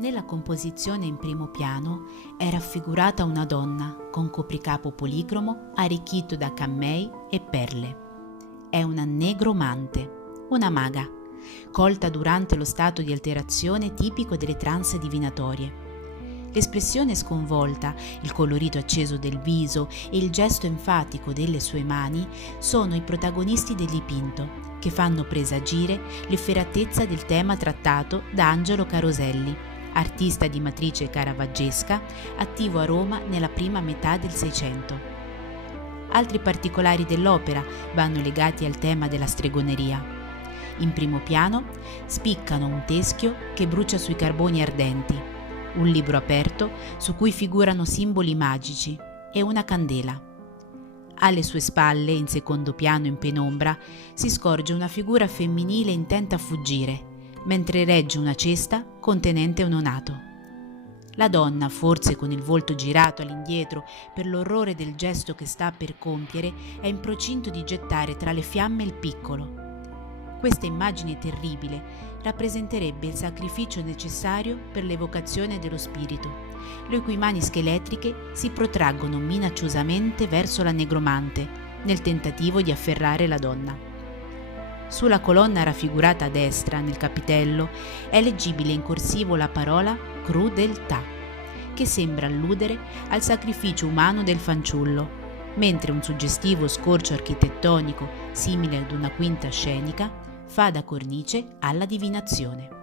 Nella composizione in primo piano è raffigurata una donna con copricapo policromo arricchito da cammei e perle. È una negromante, una maga, colta durante lo stato di alterazione tipico delle trance divinatorie. L'espressione sconvolta, il colorito acceso del viso e il gesto enfatico delle sue mani sono i protagonisti del dipinto, che fanno presagire l'efferatezza del tema trattato da Angelo Caroselli, artista di matrice caravaggesca, attivo a Roma nella prima metà del Seicento. Altri particolari dell'opera vanno legati al tema della stregoneria. In primo piano spiccano un teschio che brucia sui carboni ardenti, un libro aperto su cui figurano simboli magici e una candela. Alle sue spalle, in secondo piano in penombra, si scorge una figura femminile intenta a fuggire, mentre regge una cesta contenente un neonato. La donna, forse con il volto girato all'indietro per l'orrore del gesto che sta per compiere, è in procinto di gettare tra le fiamme il piccolo. Questa immagine terribile rappresenterebbe il sacrificio necessario per l'evocazione dello spirito, le cui mani scheletriche si protraggono minacciosamente verso la negromante nel tentativo di afferrare la donna. Sulla colonna raffigurata a destra, nel capitello, è leggibile in corsivo la parola crudeltà, che sembra alludere al sacrificio umano del fanciullo, mentre un suggestivo scorcio architettonico, simile ad una quinta scenica, fa da cornice alla divinazione.